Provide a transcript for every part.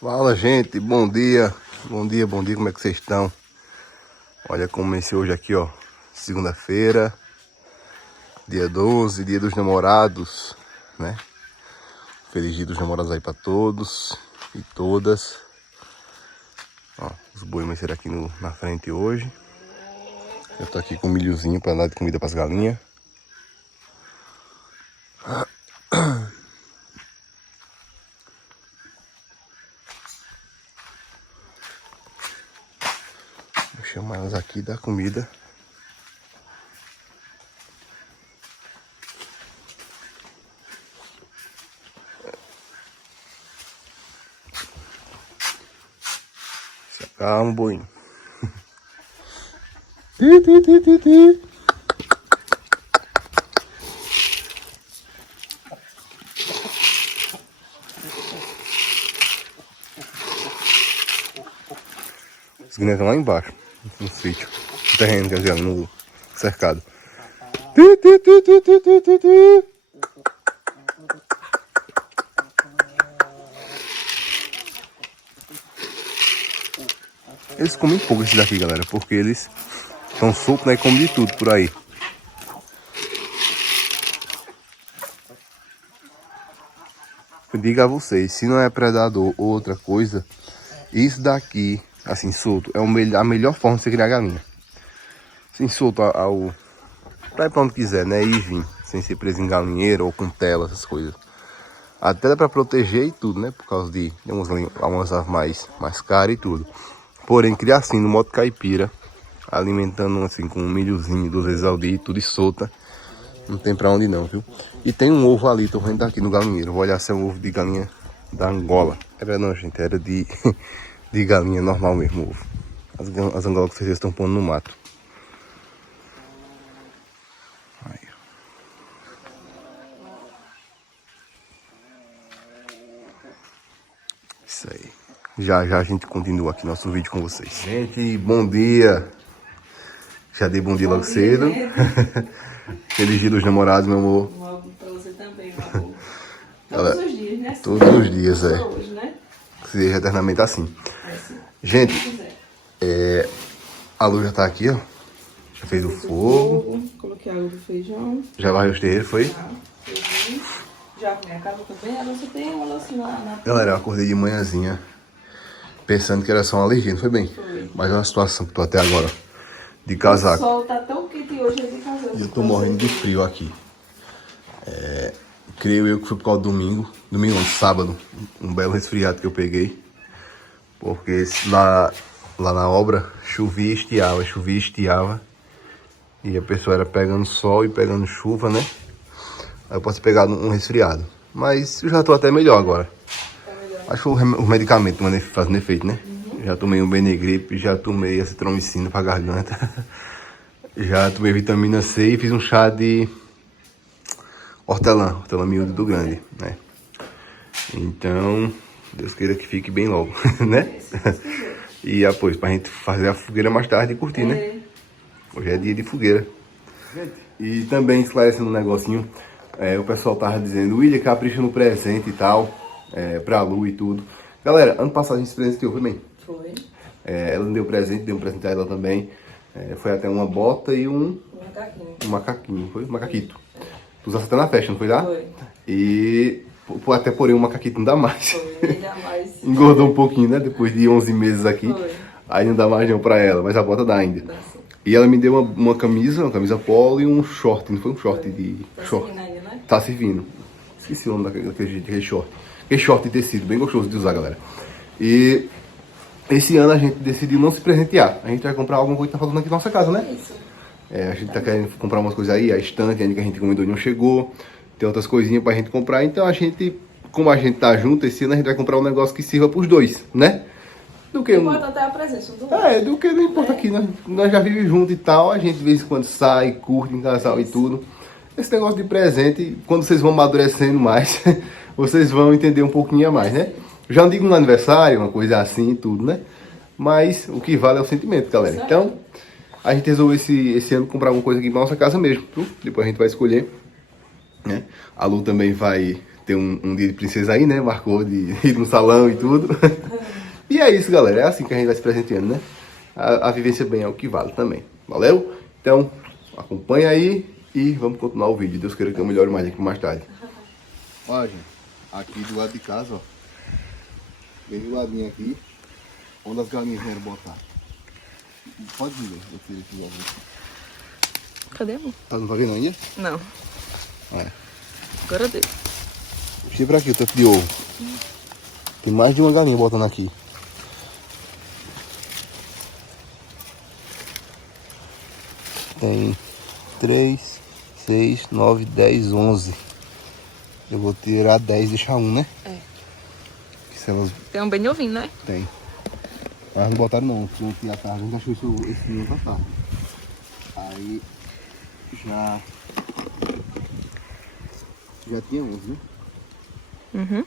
Fala, gente, bom dia, como é que vocês estão? Olha como amanheceu hoje aqui, ó, segunda-feira, dia 12, dia dos namorados, né? Feliz dia dos namorados aí pra todos e todas. Ó, os boi amanheceram aqui na frente hoje. Eu tô aqui com um milhozinho pra dar de comida pras galinhas. Vou chamar elas aqui e dar comida. Se acalma, boinho. Ti, ti, ti, ti, ti. Os guiné estão lá embaixo, no sítio, no terreno, quer dizer, no cercado. Ti, ti, ti, ti, ti, ti, ti, ti. Eles comem pouco esses daqui, galera, porque eles estão soltos, né, e comem de tudo por aí. Eu digo a vocês, se não é predador ou outra coisa, isso daqui, assim, solto, é a melhor forma de você criar galinha. Assim, solto pra ir pra onde quiser, né, ir e vir, sem ser preso em galinheiro ou com tela, essas coisas. Até dá pra proteger e tudo, né, por causa de umas aves mais caras e tudo. Porém, criar assim, no modo caipira, alimentando assim com um milhozinho 2 vezes ao dia e tudo e solta, não tem pra onde não, viu? E tem um ovo ali, tô vendo aqui no galinheiro. Vou olhar se é um ovo de galinha da Angola. Era não, gente, era de galinha normal mesmo, o ovo. As angolas que vocês estão pondo no mato. Aí. Isso aí. Já já a gente continua aqui nosso vídeo com vocês. Gente, bom dia. Já dei bom dia logo cedo. Feliz dia dos namorados, meu amor. Logo pra você também, meu amor. Todos os dias, né? Todos os dias, é. Hoje, né? Que seja eternamente assim. Assim. Gente, a Lu já tá aqui, ó. Já fez o fogo. Coloquei água do feijão. Já varreu os terreiros, foi? Já arrumei a casa também. Agora você tem uma loucinha na... Galera, eu acordei de manhãzinha pensando que era só uma alergia, não foi bem? Foi. Mas é uma situação que tô até agora, de casaco. O sol tá tão quente hoje, de casaco. E eu tô morrendo de frio aqui. Creio eu que foi por causa do domingo não, sábado, um belo resfriado que eu peguei. Porque lá na obra chovia e estiava. E a pessoa era pegando sol e pegando chuva, né? Aí eu posso pegar um resfriado. Mas eu já tô até melhor agora. Tá melhor. Acho que o medicamento fazendo efeito, né? Já tomei um Benegripe, já tomei acitromicina pra garganta. Já tomei vitamina C e fiz um chá de hortelã miúdo do grande, né? Então, Deus queira que fique bem logo, né? E depois, pra gente fazer a fogueira mais tarde e curtir, né? Hoje é dia de fogueira. E também esclarecendo um negocinho, o pessoal tava dizendo, William, capricha no presente e tal, pra Lu e tudo. Galera, ano passado a gente se presenteou, foi bem? Foi. Ela me deu presente, deu um presente a ela também. Foi até uma bota e um macaquinho, foi? Um macaquito. Tu usaste até na festa, não foi lá? Foi. E até porém um macaquito não dá mais. Foi, ainda mais. Engordou um pouquinho, né? Depois de 11 meses aqui. Foi. Aí não dá mais não pra ela, mas a bota dá ainda. Dá sim. E ela me deu uma camisa polo e um short, não foi um short de... Tá short. seguindo ainda, né? Tá servindo. Esqueci o nome daquele short. Aquele short de tecido, bem gostoso de usar, galera. E esse ano a gente decidiu não se presentear. A gente vai comprar alguma coisa que tá faltando aqui na nossa casa, né? Isso. A gente tá querendo comprar umas coisas aí, a estante ainda que a gente encomendou não chegou. Tem outras coisinhas pra gente comprar. Então a gente, como a gente tá junto, esse ano a gente vai comprar um negócio que sirva pros dois, né? Do que O importante é a presença do do que não importa aqui, nós já vivemos juntos e tal, a gente de vez em quando sai, curte em casal e tudo. Esse negócio de presente, quando vocês vão amadurecendo mais, vocês vão entender um pouquinho a mais, né? Já não digo no aniversário, uma coisa assim e tudo, né? Mas o que vale é o sentimento, galera. Então, a gente resolveu esse ano comprar alguma coisa aqui pra nossa casa mesmo, viu? Depois a gente vai escolher, né? A Lu também vai ter um dia de princesa aí, né? Marcou de ir no salão e tudo. E é isso, galera. É assim que a gente vai se presenteando, né? A vivência bem é o que vale também. Valeu? Então, acompanha aí e vamos continuar o vídeo. Deus queira que eu melhore mais aqui mais tarde. Olha, gente. Aqui do lado de casa, ó. Bem do ladinho aqui. Onde as galinhas vieram botar. Pode ver, eu tiro aqui, ó. Cadê, amor? Tá, não tá vendo ainda? Não. É. Agora deu. Puxei pra aqui o tanto de ovo. Tem mais de uma galinha botando aqui. Tem 3, 6, 9, 10, 11. Eu vou tirar 10 e deixar um, né? É. Que se elas Tem um bem novinho, né? tem. Mas não botaram não, ontem à tarde, a gente achou esse ninho à tarde. Aí já tinha 11, né? Uhum.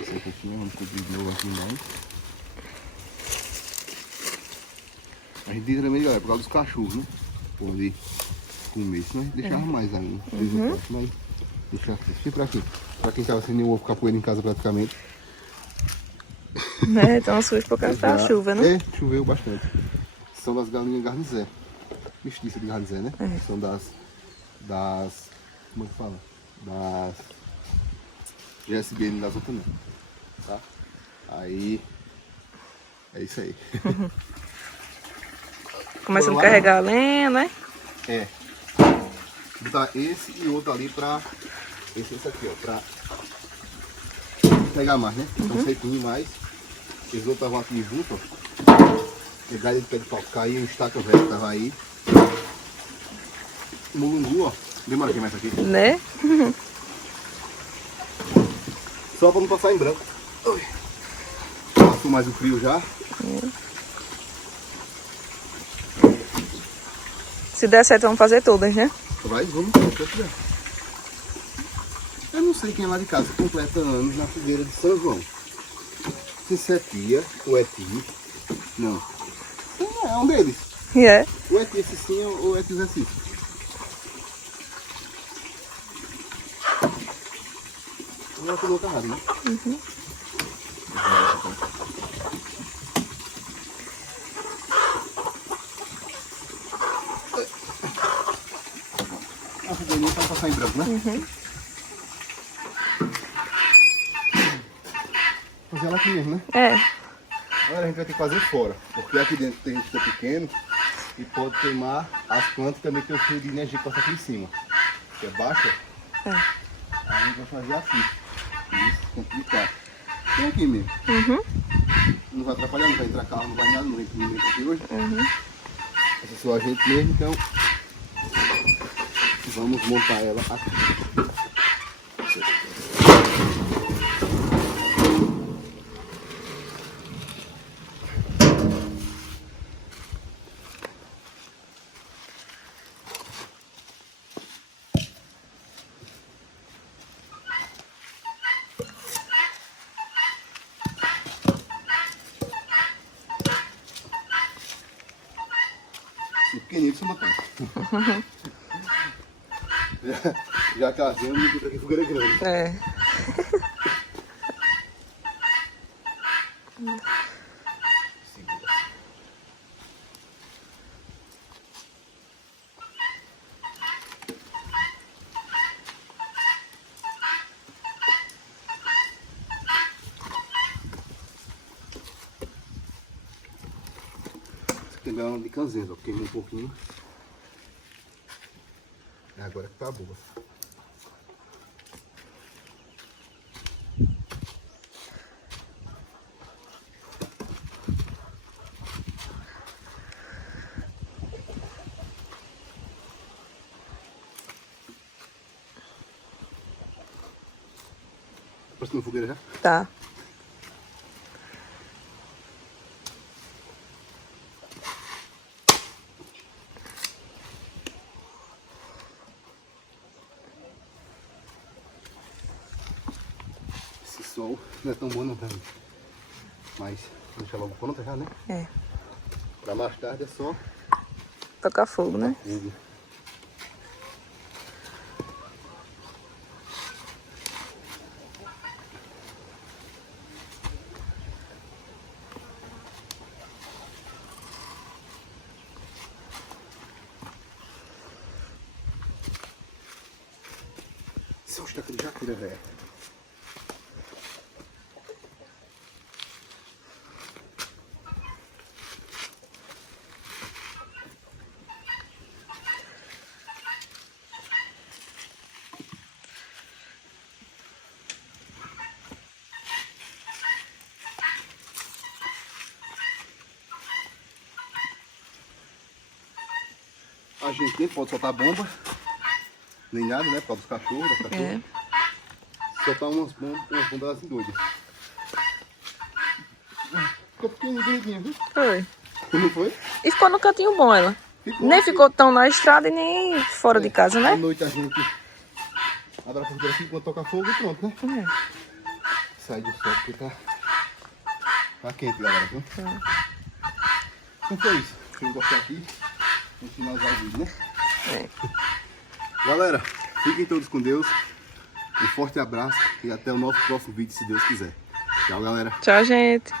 Esse aqui tinha, vamos cobrir de novo aqui mais. A gente tira também, galera, por causa dos cachorros, né? Poder comer, senão a gente deixava mais ainda. Mas deixa pra aqui. Pra quem tava sem nenhum ovo capoeira em casa praticamente. Né? Então sujo por causa da chuva, né? É, choveu bastante. São das galinhas garnizé. Mestiça de garnizé, né? É. São das. Como é que fala? Das GSBN das outras não. Tá? Aí. É isso aí. Começando a carregar a lenha, né? É. Botar esse e outro ali pra. Esse aqui, ó. Pra pegar mais, né? Então sequinho mais. Esses outros estavam aqui juntos, ó. Pegar ele de pé de pau, caiu, o estaca velho tava aí. O mulungu, ó. Demora aqui mais aqui. Né? Só pra não passar em branco. Passou mais o frio já. Se der certo, vamos fazer todas, né? Vamos. Eu não sei quem é lá de casa completa anos na fogueira de São João. Se é tia ou é tio. Não. É um deles. E é. Ou é tia Cicinha ou é tio Zé Cício. Não é tudo errado, né? Uhum. A fogueirinha para passar em branco, né? Uhum. Fazer ela aqui mesmo, né? É. Agora a gente vai ter que fazer fora, porque aqui dentro tem gente que é pequeno e pode queimar as plantas e também tem o fio de energia que passa aqui em cima, que é baixo. É. Aí a gente vai fazer aqui. Isso, complicado. Tem aqui mesmo. Uhum. Não vai atrapalhar, não vai entrar carro, não vai nada, não vem ninguém aqui hoje. Uhum. Essa é só a gente mesmo, então vamos montar ela aqui. Pequenininho você botar. Já casemos e aqui fogueira grande. É. Tem ela de canzeiro, ó, queimou um pouquinho. É agora que tá boa. Tá parecendo fogueira já? Tá. Esse sol não é tão bom não, tá? Mas deixa logo pronta já, né? É. Pra mais tarde é só Tocar fogo, né? fogo. Só está aquele jaqueira, velho. A gente nem pode soltar bomba, nem nada, né? Por causa dos cachorros, da cachorra. É. Soltar umas bombas assim doidas. Ficou pequenininha, viu? Foi. Não foi? E ficou no cantinho bom ela. Ficou. Nem ficou tão na estrada e nem fora de casa, À né? noite a gente abre a porteira assim enquanto toca fogo e pronto, né? Sai do sol porque tá quente, galera, viu? Então foi isso. Quem gostar aqui, vamos finalizar o vídeo, né? Galera, fiquem todos com Deus. Um forte abraço e até o nosso próximo vídeo, se Deus quiser. Tchau, galera. Tchau, gente.